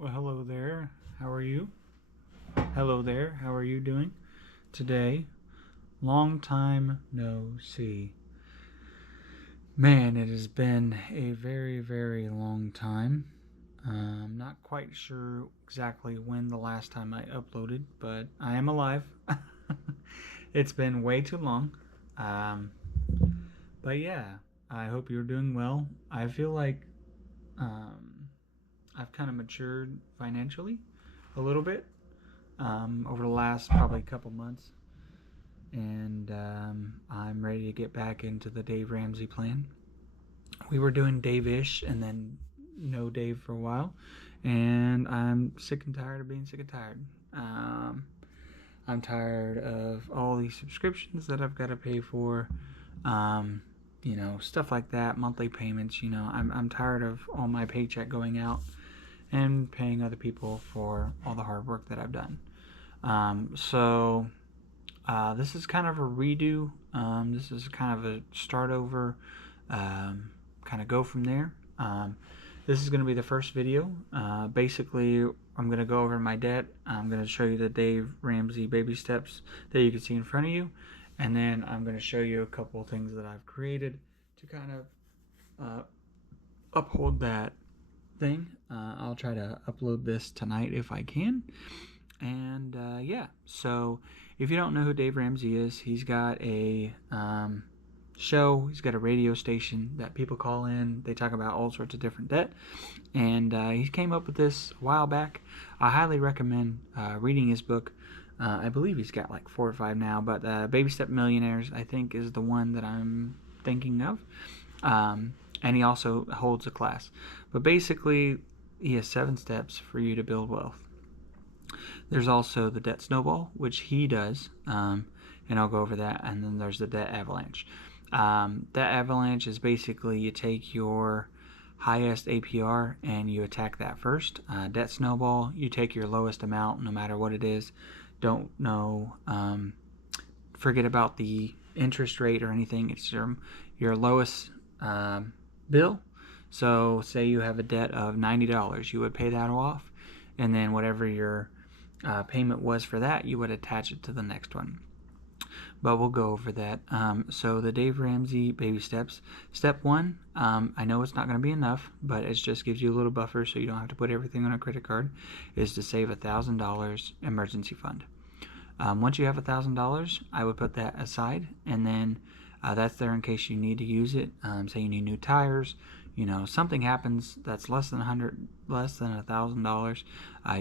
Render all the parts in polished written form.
Well, hello there. How are you? Hello there. How are you doing today? Long time no see. Man, it has been a very, very long time. I'm not quite sure exactly when the last time I uploaded, but I am alive. It's been way too long. Um, but yeah, I hope you're doing well. I feel like um, I've kind of matured financially a little bit over the last probably couple months, and I'm ready to get back into the Dave Ramsey plan. We were doing Dave-ish, and then no Dave for a while, and I'm sick and tired of being sick and tired. Um, I'm tired of all these subscriptions that I've got to pay for. Um, stuff like that, monthly payments. I'm tired of all my paycheck going out and paying other people for all the hard work that I've done. So this is kind of a redo. This is kind of a start over, kind of go from there. This is going to be the first video. Basically, I'm going to go over my debt. I'm going to show you the Dave Ramsey baby steps that you can see in front of you. And then I'm going to show you a couple of things that I've created to kind of uphold that thing. I'll try to upload this tonight if I can. And yeah, so if you don't know who Dave Ramsey is, he's got a show, he's got a radio station that people call in. They talk about all sorts of different debt. And he came up with this a while back. I highly recommend reading his book. I believe he's got like 4 or 5 now, but Baby Step Millionaires, I think, is the one that I'm thinking of. And he also holds a class. But basically, he has 7 steps for you to build wealth. There's also the debt snowball, which he does, and I'll go over that. And then there's the debt avalanche. Debt avalanche is basically you take your highest APR and you attack that first. Debt snowball, you take your lowest amount, no matter what it is. Don't know, forget about the interest rate or anything. It's your lowest bill. So say you have a debt of $90, you would pay that off, and then whatever your payment was for that, you would attach it to the next one. But we'll go over that. So the Dave Ramsey baby steps. Step 1, I know it's not going to be enough, but it just gives you a little buffer so you don't have to put everything on a credit card, is to save $1,000 emergency fund. Once you have $1,000, I would put that aside, and then that's there in case you need to use it. Say you need new tires, something happens that's less than $1,000,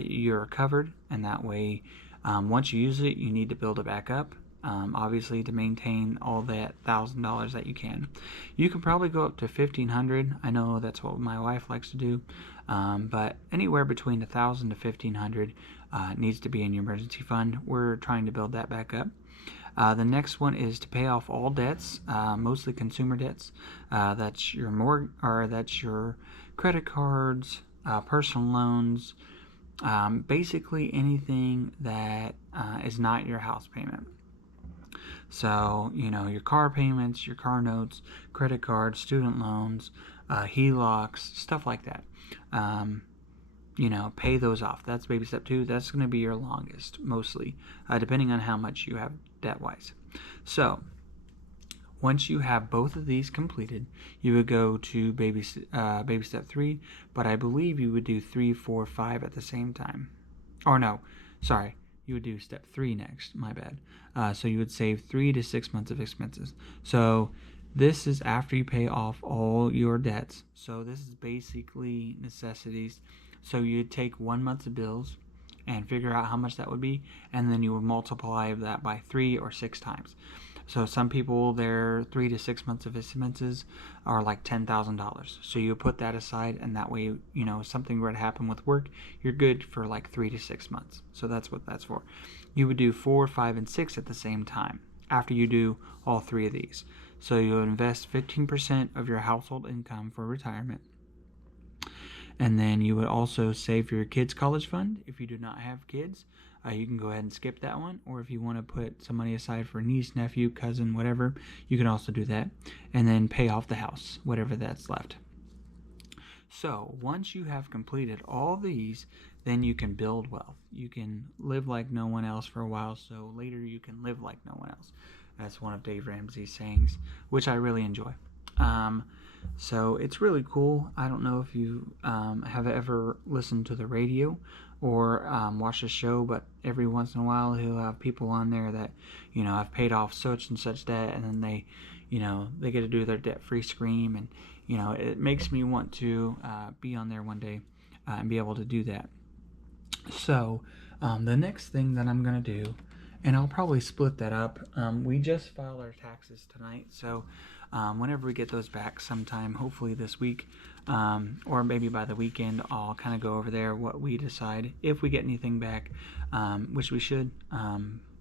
you're covered, and that way, once you use it, you need to build it back up. Obviously, to maintain all that $1,000 that you can. You can probably go up to $1,500. I know that's what my wife likes to do, but anywhere between $1,000 to $1,500 needs to be in your emergency fund. We're trying to build that back up. The next one is to pay off all debts, mostly consumer debts. That's your credit cards, personal loans, basically anything that is not your house payment. So, your car payments, your car notes, credit cards, student loans, HELOCs, stuff like that. Pay those off. That's baby step 2. That's going to be your longest, mostly, depending on how much you have debt-wise. So, once you have both of these completed, you would go to baby step 3, but I believe you would do 3, 4, 5 at the same time. Or no, sorry. You would do step 3 next, my bad. So you would save 3 to 6 months of expenses. So this is after you pay off all your debts. So this is basically necessities. So you'd take 1 month of bills and figure out how much that would be, and then you would multiply that by 3 or 6 times. So some people, their 3 to 6 months of expenses are like $10,000. So you put that aside, and that way, something were to happen with work, you're good for like 3 to 6 months. So that's what that's for. You would do 4, 5, and 6 at the same time after you do all 3 of these. So you would invest 15% of your household income for retirement. And then you would also save for your kids' college fund. If you do not have kids, you can go ahead and skip that one. Or if you want to put some money aside for niece, nephew, cousin, whatever, you can also do that. And then pay off the house, whatever that's left. So once you have completed all these, then you can build wealth. You can live like no one else for a while, so later you can live like no one else. That's one of Dave Ramsey's sayings, which I really enjoy. So it's really cool. I don't know if you have ever listened to the radio or watched a show, but every once in a while he'll have people on there that, have paid off such and such debt, and then they get to do their debt-free scream, and it makes me want to be on there one day and be able to do that. So the next thing that I'm going to do, and I'll probably split that up. We just filed our taxes tonight, so whenever we get those back sometime, hopefully this week, or maybe by the weekend, I'll kind of go over there what we decide if we get anything back, which we should.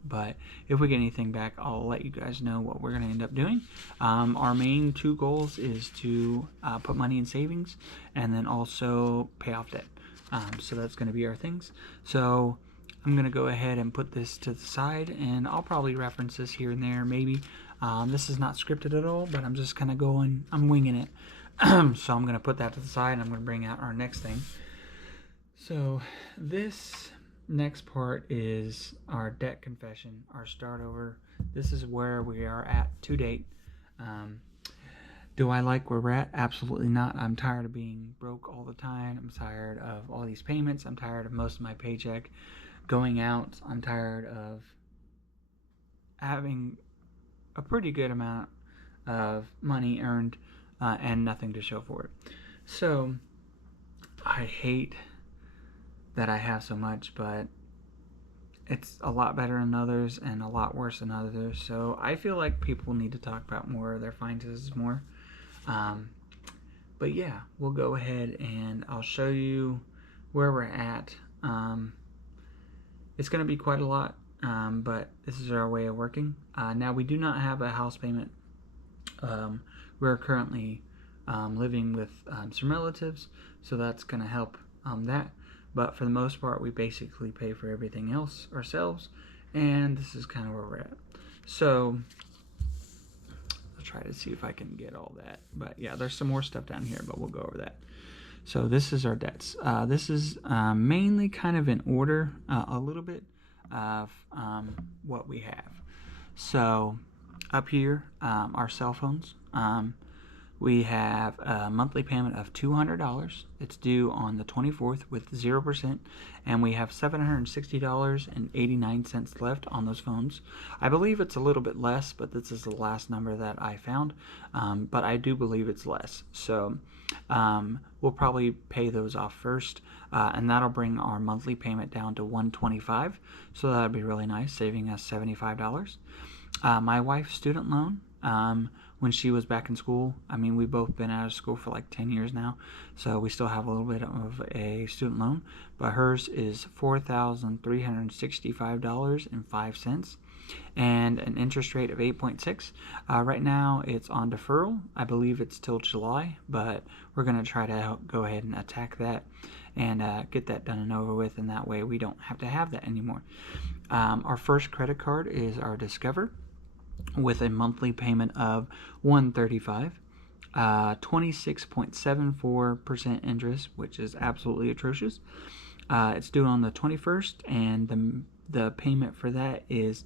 But if we get anything back, I'll let you guys know what we're going to end up doing. Our main two goals is to put money in savings and then also pay off debt. So that's going to be our things. So I'm going to go ahead and put this to the side, and I'll probably reference this here and there maybe. This is not scripted at all, but I'm just kind of I'm winging it. So I'm going to put that to the side, and I'm going to bring out our next thing. So this next part is our debt confession, our start over. This is where we are at to date. Do I like where we're at? Absolutely not. I'm tired of being broke all the time. I'm tired of all these payments. I'm tired of most of my paycheck going out. I'm tired of having a pretty good amount of money earned and nothing to show for it. So I hate that I have so much, but it's a lot better than others and a lot worse than others. So I feel like people need to talk about more of their finances more. But yeah, we'll go ahead and I'll show you where we're at. It's going to be quite a lot, but this is our way of working. Now, we do not have a house payment. We're currently living with some relatives, so that's going to help that. But for the most part, we basically pay for everything else ourselves, and this is kind of where we're at. So I'll try to see if I can get all that. But yeah, there's some more stuff down here, but we'll go over that. So this is our debts. This is mainly kind of in order, a little bit of what we have. So up here, our cell phones. We have a monthly payment of $200. It's due on the 24th with 0%, and we have $760.89 left on those phones. I believe it's a little bit less, but this is the last number that I found, but I do believe it's less. So we'll probably pay those off first, and that'll bring our monthly payment down to $125. So that'll be really nice, saving us $75. My wife's student loan, when she was back in school, we've both been out of school for like 10 years now, so we still have a little bit of a student loan, but hers is $4,365.05 and an interest rate of 8.6. Right now it's on deferral. I believe it's till July, but we're going to try to go ahead and attack that and get that done and over with, and that way we don't have to have that anymore. Our first credit card is our Discover, with a monthly payment of $135, 26.74% interest, which is absolutely atrocious. It's due on the 21st, and the payment for that is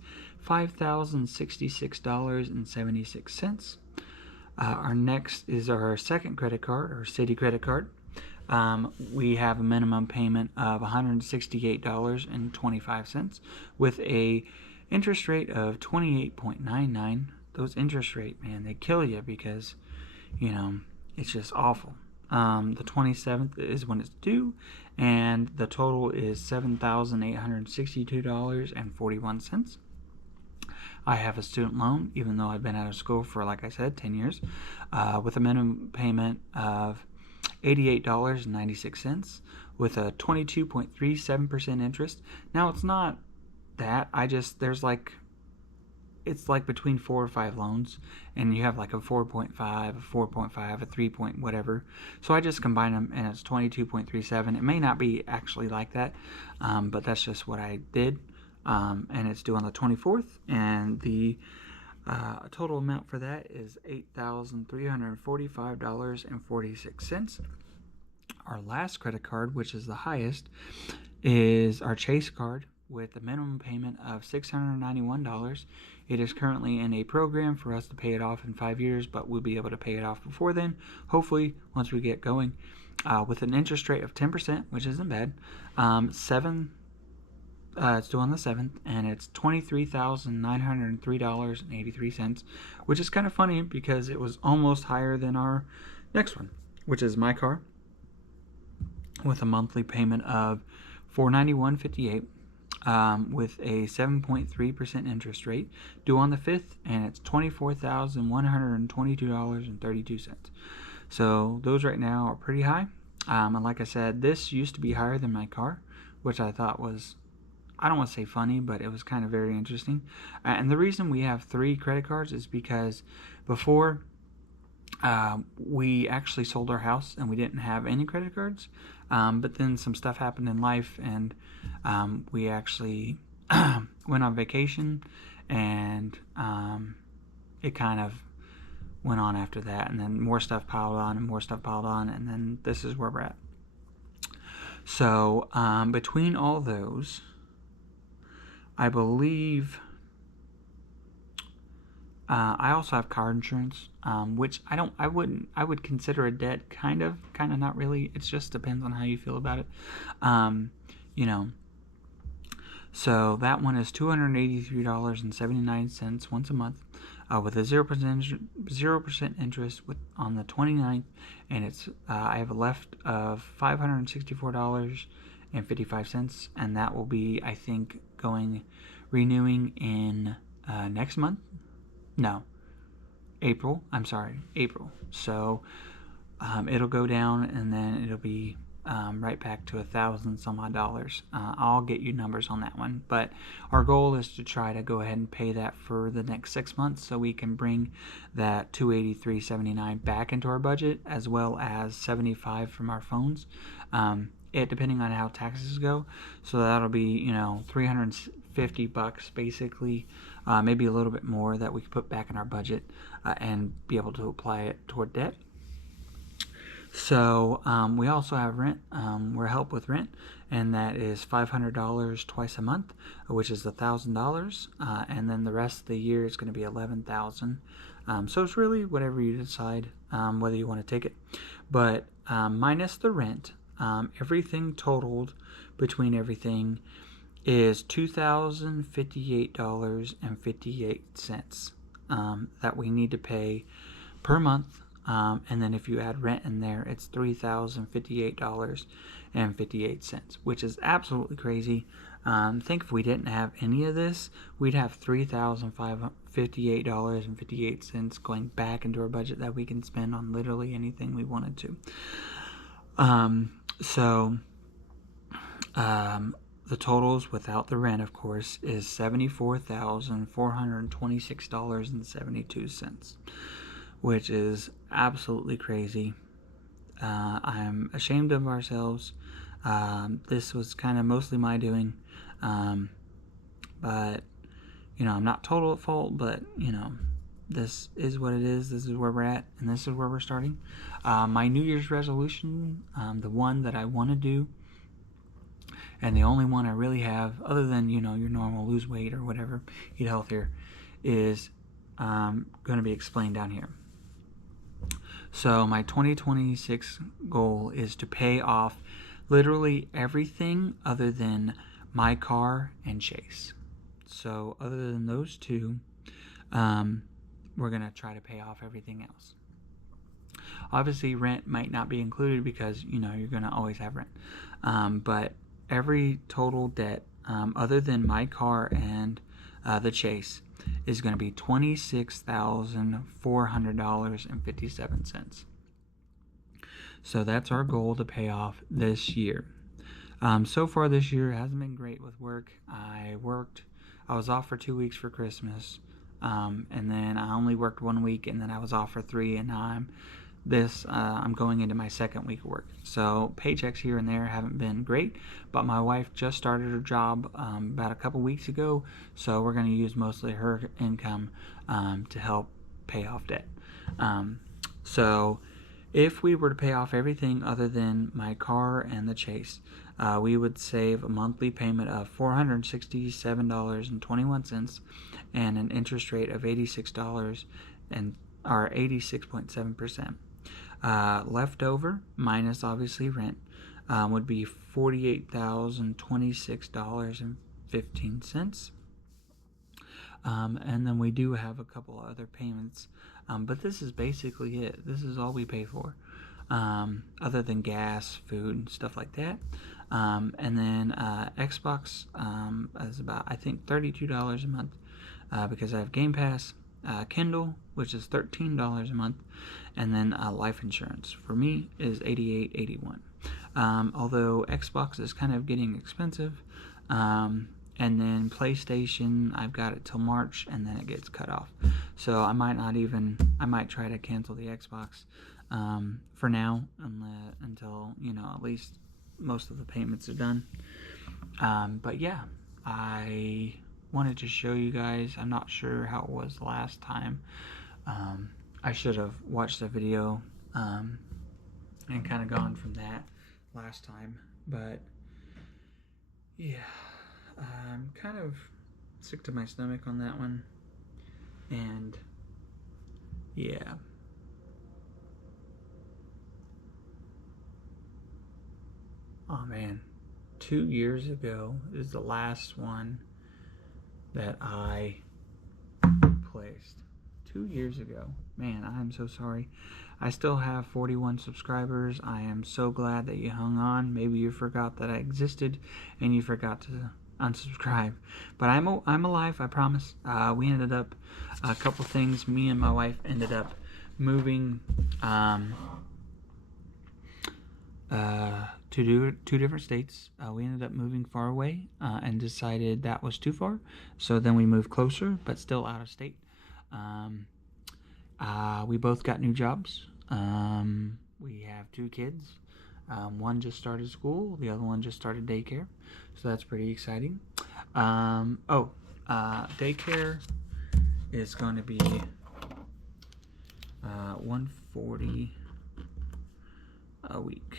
$5,066.76. Our next is our second credit card, our Citi credit card. We have a minimum payment of $168.25 with a interest rate of 28.99. Those interest rate, man, they kill you because, it's just awful. The 27th is when it's due, and the total is $7,862.41. I have a student loan, even though I've been out of school for, like I said, 10 years, with a minimum payment of $88.96 with a 22.37% interest. Now, it's not that. It's like between 4 or 5 loans, and you have like a 4.5, a 4.5, a 3 point whatever. So I just combine them, and it's 22.37. It may not be actually like that, but that's just what I did. And it's due on the 24th, and the total amount for that is $8,345.46. Our last credit card, which is the highest, is our Chase card with a minimum payment of $691. It is currently in a program for us to pay it off in 5 years, but we'll be able to pay it off before then, hopefully, once we get going. With an interest rate of 10%, which isn't bad. It's due on the 7th, and it's $23,903.83, which is kind of funny because it was almost higher than our next one, which is my car, with a monthly payment of $491.58, with a 7.3% interest rate, due on the 5th, and it's $24,122.32. So those right now are pretty high. And like I said, this used to be higher than my car, which I thought was, I don't want to say funny, but it was kind of very interesting. And the reason we have 3 credit cards is because before we actually sold our house and we didn't have any credit cards. But then some stuff happened in life, and we actually went on vacation, and it kind of went on after that, and then more stuff piled on and more stuff piled on, and then this is where we're at. So between all those, I believe I also have car insurance, which I would consider a debt, kind of not really. It just depends on how you feel about it. You know, so that one is $283.79 once a month, with a 0% interest on the 29th, and it's I have a left of $564.55, and that will be, I think, renewing in next month. No, April. I'm sorry, April. So it'll go down, and then it'll be right back to $1,000 some odd dollars. I'll get you numbers on that one, but our goal is to try to go ahead and pay that for the next 6 months, so we can bring that $283.79 back into our budget, as well as $75 from our phones. Depending on how taxes go, so that'll be $350 basically, maybe a little bit more that we could put back in our budget and be able to apply it toward debt. So we also have rent. We're help with rent, and that is $500 twice a month, which is $1,000, and then the rest of the year is going to be $11,000. So it's really whatever you decide, whether you want to take it. But minus the rent, everything totaled between everything is $2,058.58 that we need to pay per month. And then if you add rent in there, it's $3,058.58, which is absolutely crazy. Think if we didn't have any of this, we'd have $3,558.58 going back into our budget that we can spend on literally anything we wanted to. The totals without the rent, of course, is $74,426.72, which is absolutely crazy. I'm ashamed of ourselves. This was kind of mostly my doing, but I'm not total at fault, but this is what it is. This is where we're at, and this is where we're starting. My New Year's resolution, the one that I want to do, and the only one I really have, other than your normal lose weight or whatever, eat healthier, is going to be explained down here. So my 2026 goal is to pay off literally everything other than my car and Chase. So other than those two, we're going to try to pay off everything else. Obviously, rent might not be included because, you're going to always have rent. But every total debt, other than my car and the Chase, is going to be $26,400.57. So that's our goal to pay off this year. So far this year hasn't been great with work. I was off for 2 weeks for Christmas, and then I only worked 1 week, and then I was off for 3, and now I'm going into my second week of work. So paychecks here and there haven't been great, but my wife just started her job about a couple weeks ago, so we're going to use mostly her income to help pay off debt. So If we were to pay off everything other than my car and the Chase, we would save a monthly payment of $467.21 and an interest rate of $86 and or 86.7%. Leftover, minus obviously rent, would be $48,026.15. And then we do have a couple other payments, but this is basically it. This is all we pay for, other than gas, food, and stuff like that. And then Xbox is about, I think, $32 a month because I have Game Pass. Kindle, which is $13 a month, and then life insurance for me is $88.81. Although Xbox is kind of getting expensive, and then PlayStation, I've got it till March, and then it gets cut off. So I might try to cancel the Xbox for now, until at least most of the payments are done. But yeah, I wanted to show you guys. I'm not sure how it was last time. I should have watched the video and kind of gone from that last time, but yeah, I'm kind of sick to my stomach on that one, and yeah. Oh man, 2 years ago is the last one that I placed. 2 years ago. Man, I'm so sorry. I still have 41 subscribers. I am so glad that you hung on. Maybe you forgot that I existed and you forgot to unsubscribe. But I'm alive, I promise. We ended up, a couple things, me and my wife ended up moving to do 2 different states. We ended up moving far away and decided that was too far. So then we moved closer, but still out of state. We both got new jobs. We have 2 kids. One just started school. The other one just started daycare. So that's pretty exciting. Daycare is going to be $140 a week.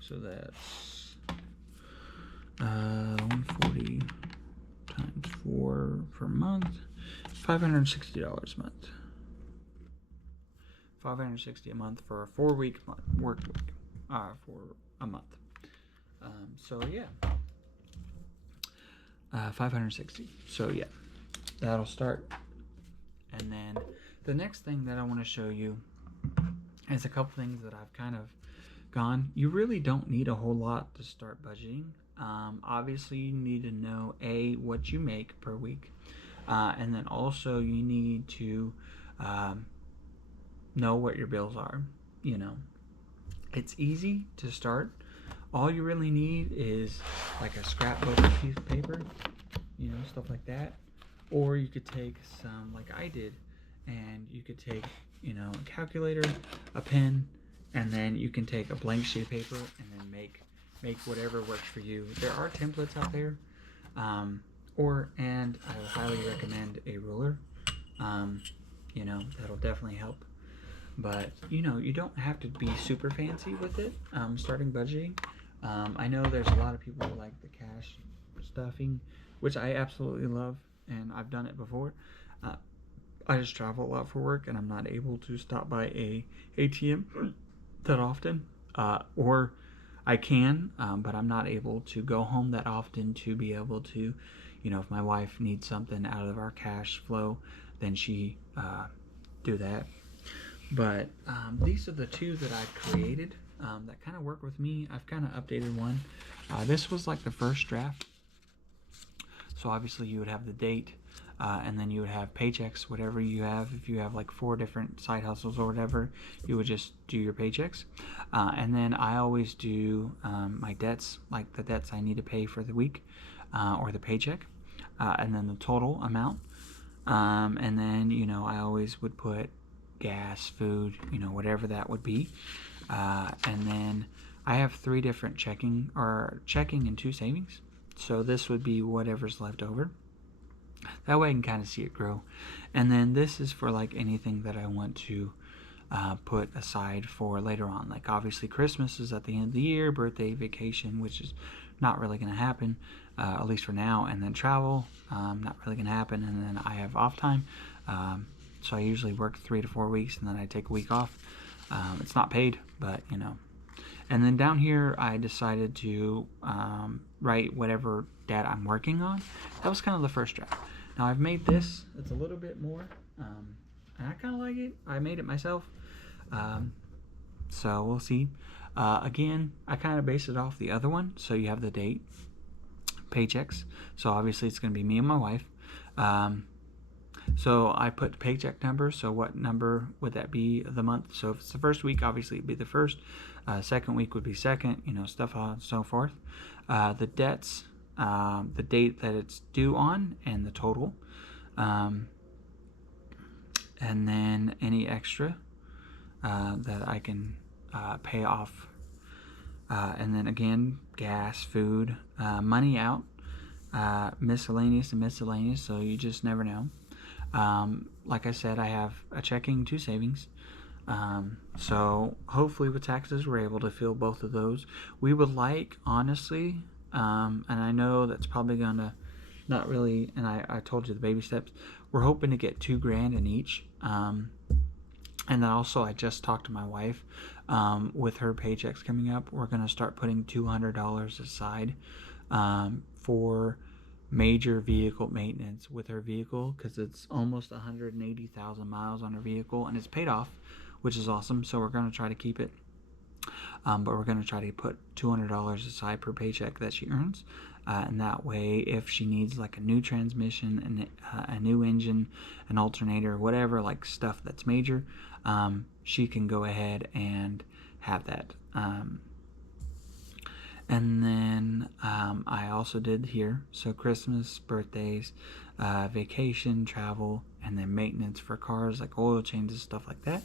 So that's 140 times 4 per month, $560 a month. $560 a month for a 4-week work week, for a month. So yeah, 560. So yeah, that'll start. And then the next thing that I want to show you is a couple things that I've kind of gone. You really don't need a whole lot to start budgeting. Obviously, you need to know what you make per week, and then also you need to know what your bills are. It's easy to start. All you really need is like a scrapbook, a piece of paper, stuff like that. Or you could take some, like I did, and you could take, a calculator, a pen, and then you can take a blank sheet of paper and then make whatever works for you. There are templates out there, and I would highly recommend a ruler. That'll definitely help. But you don't have to be super fancy with it. Starting budgeting. I know there's a lot of people who like the cash stuffing, which I absolutely love, and I've done it before. I just travel a lot for work, and I'm not able to stop by a ATM that often, or I can, but I'm not able to go home that often to be able to, if my wife needs something out of our cash flow, then she do that. But these are the 2 that I've created that kind of work with me. I've kind of updated one. This was like the first draft. So obviously you would have the date, and then you would have paychecks, whatever you have. If you have like 4 different side hustles or whatever, you would just do your paychecks. And then I always do my debts, like the debts I need to pay for the week, or the paycheck, and then the total amount. And then, I always would put gas, food, whatever that would be. And then I have 3 different checking and 2 savings. So this would be whatever's left over. That way I can kind of see it grow. And then this is for like anything that I want to put aside for later on. Like obviously Christmas is at the end of the year, birthday, vacation, which is not really going to happen, at least for now, and then travel, not really going to happen, and then I have off time. So I usually work 3 to 4 weeks, and then I take a week off. It's not paid, but you know. And then down here, I decided to write whatever debt I'm working on. That was kind of the first draft. Now I've made this. It's a little bit more, and I kind of like it. I made it myself. So we'll see. Again, I kind of based it off the other one. So you have the date, paychecks. So obviously it's going to be me and my wife. So I put paycheck number. So what number would that be of the month? So if it's the first week, obviously it'd be the first. Second week would be second. You know, stuff on and so forth. The debts, the date that it's due on, and the total. And then any extra that I can pay off. And then again, gas, food, money out, miscellaneous and miscellaneous, so you just never know. Like I said, I have a checking, 2 savings. So hopefully with taxes we're able to fill both of those. We would like, honestly, and I know that's probably gonna not really, and I told you the baby steps, we're hoping to get $2,000 in each. And then also I just talked to my wife, with her paychecks coming up, we're going to start putting $200 aside for major vehicle maintenance with her vehicle, because it's almost 180,000 miles on her vehicle, and it's paid off, which is awesome. So we're going to try to keep it, but we're going to try to put $200 aside per paycheck that she earns, and that way if she needs like a new transmission and a new engine, an alternator, whatever, like stuff that's major, she can go ahead and have that. And then I also did here, so Christmas, birthdays, vacation, travel, and then maintenance for cars, like oil changes, stuff like that.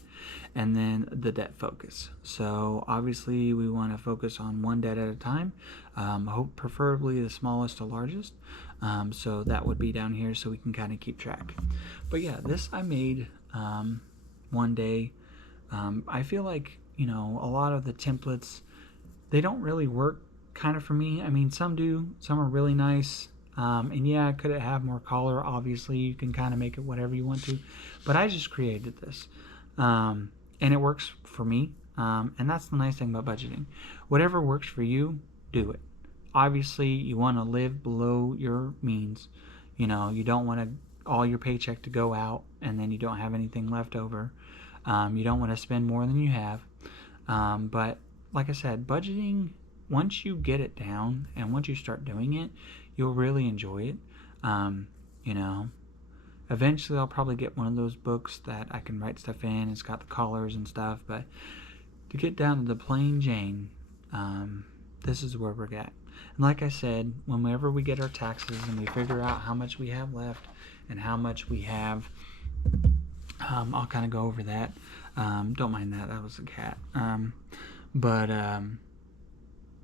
And then the debt focus. So obviously we want to focus on one debt at a time, hope preferably the smallest to largest. So that would be down here so we can kind of keep track. But yeah, this I made one day. I feel like, you know, a lot of the templates, they don't really work kind of for me. I mean, some do, some are really nice. And yeah, could it have more color? Obviously, you can kind of make it whatever you want to. But I just created this. And it works for me. And that's the nice thing about budgeting. Whatever works for you, do it. Obviously, you want to live below your means. You know, you don't want all your paycheck to go out and then you don't have anything left over. You don't want to spend more than you have. But like I said, budgeting, once you get it down and once you start doing it, you'll really enjoy it. You know, eventually I'll probably get one of those books that I can write stuff in. It's got the colors and stuff, but to get down to the plain Jane, this is where we're at. And like I said, whenever we get our taxes and we figure out how much we have left and how much we have, I'll kind of go over that. Don't mind that, that was a cat.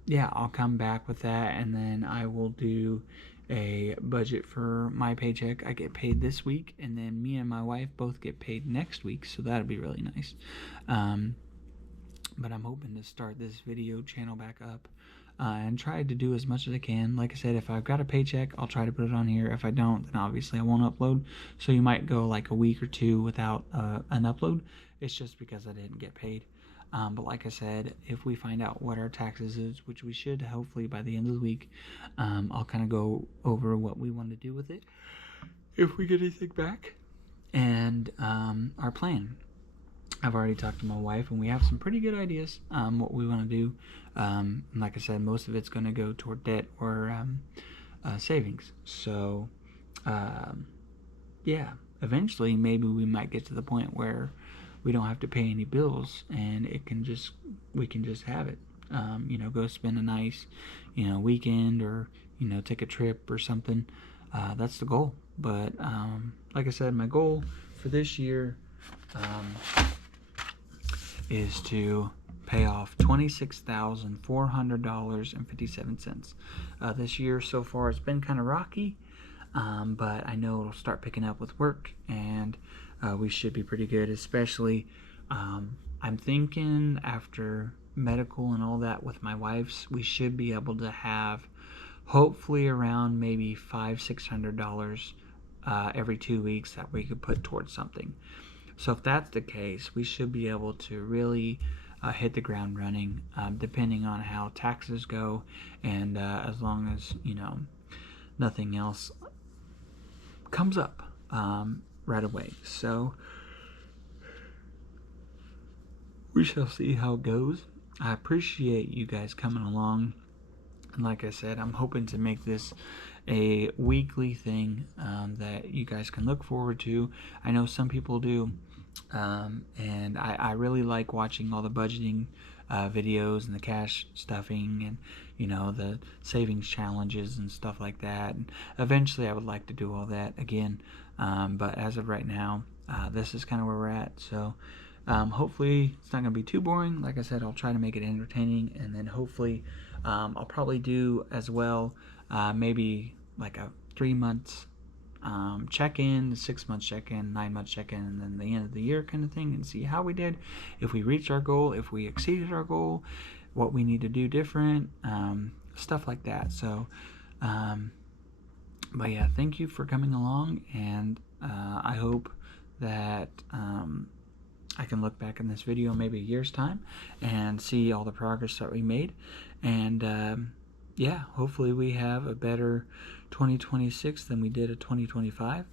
Yeah, I'll come back with that, and then I will do a budget for my paycheck. I get paid this week, and then me and my wife both get paid next week, so that'll be really nice. But I'm hoping to start this video channel back up and try to do as much as I can. Like I said, if I've got a paycheck, I'll try to put it on here. If I don't, then obviously I won't upload. So you might go like a week or two without an upload. It's just because I didn't get paid. But like I said, if we find out what our taxes is, which we should hopefully by the end of the week, I'll kind of go over what we want to do with it if we get anything back, and our plan. I've already talked to my wife, and we have some pretty good ideas what we want to do. Like I said, most of it's going to go toward debt or savings. So yeah, eventually maybe we might get to the point where we don't have to pay any bills, and we can just have it. You know, go spend a nice, you know, weekend, or you know, take a trip or something. That's the goal. But like I said, my goal for this year is to pay off $26,400.57. This year so far it's been kind of rocky, but I know it'll start picking up with work, and we should be pretty good, especially I'm thinking after medical and all that with my wife's, we should be able to have hopefully around maybe $500-600 every 2 weeks that we could put towards something. So if that's the case, we should be able to really hit the ground running, depending on how taxes go, and as long as nothing else comes up right away. So we shall see how it goes. I appreciate you guys coming along, and like I said, I'm hoping to make this a weekly thing that you guys can look forward to. I know some people do, and I really like watching all the budgeting videos and the cash stuffing and the savings challenges and stuff like that. And eventually I would like to do all that again, but as of right now, this is kind of where we're at. So hopefully it's not going to be too boring. Like I said, I'll try to make it entertaining, and then hopefully I'll probably do as well maybe like a 3 months check-in, 6 months check-in, 9 months check-in, and then the end of the year kind of thing, and see how we did, if we reached our goal, if we exceeded our goal, what we need to do different, stuff like that. So but yeah, thank you for coming along, and I hope that I can look back in this video maybe a year's time and see all the progress that we made, and yeah, hopefully we have a better 2026 than we did a 2025,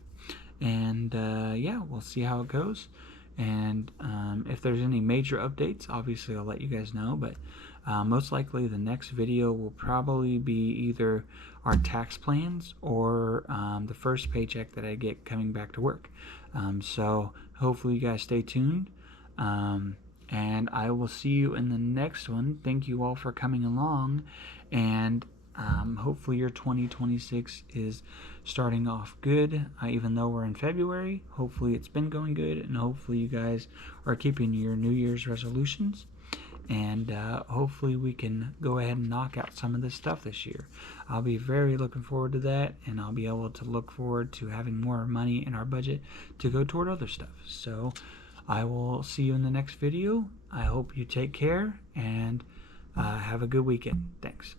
and yeah, we'll see how it goes. And if there's any major updates, obviously I'll let you guys know, but most likely the next video will probably be either our tax plans or the first paycheck that I get coming back to work. So hopefully you guys stay tuned, and I will see you in the next one. Thank you all for coming along, and hopefully your 2026 is starting off good, even though we're in February. Hopefully it's been going good, and hopefully you guys are keeping your New Year's resolutions, and hopefully we can go ahead and knock out some of this stuff this year. I'll be very looking forward to that, and I'll be able to look forward to having more money in our budget to go toward other stuff. So I will see you in the next video. I hope you take care, and have a good weekend. Thanks.